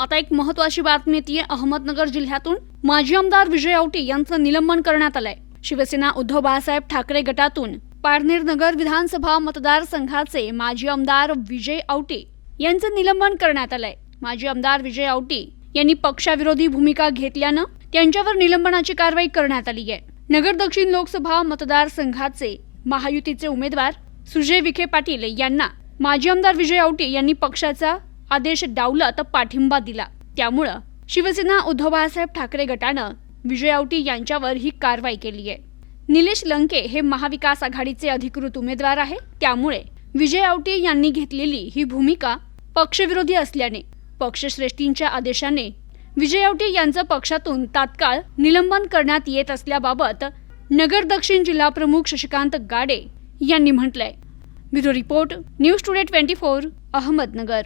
आता एक महत्वाची बातमी येते अहमदनगर जिल्ह्यातून माजी आमदार विजय औटी यांचं निलंबन करण्यात आलंय. शिवसेना उद्धव बाळासाहेब ठाकरे गटातून पारनेर नगर विधानसभा मतदारसंघाचे माजी आमदार विजय औटी यांचं निलंबन करण्यात आलंय. माजी आमदार विजय औटी यांनी पक्षाविरोधी भूमिका घेतल्यानं त्यांच्यावर निलंबनाची कारवाई करण्यात आली आहे. नगर दक्षिण लोकसभा मतदारसंघाचे महायुतीचे उमेदवार सुजय विखे पाटील यांना माजी आमदार विजय औटी यांनी पक्षाचा आदेश डावलत पाठिंबा दिला. त्यामुळं शिवसेना उद्धव बाळासाहेब ठाकरे गटानं विजय औटी यांच्यावर ही कारवाई केली आहे निलेश लंके हे महाविकास आघाडीचे अधिकृत उमेदवार आहे. त्यामुळे विजय औटी यांनी घेतलेली ही भूमिका पक्षविरोधी असल्याने पक्षश्रेष्ठींच्या आदेशाने विजय औटी यांचं पक्षातून तात्काळ निलंबन करण्यात येत असल्याबाबत नगर दक्षिण जिल्हा प्रमुख शशिकांत गाडे यांनी म्हटलंय. Bureau report news today twenty four Ahmednagar.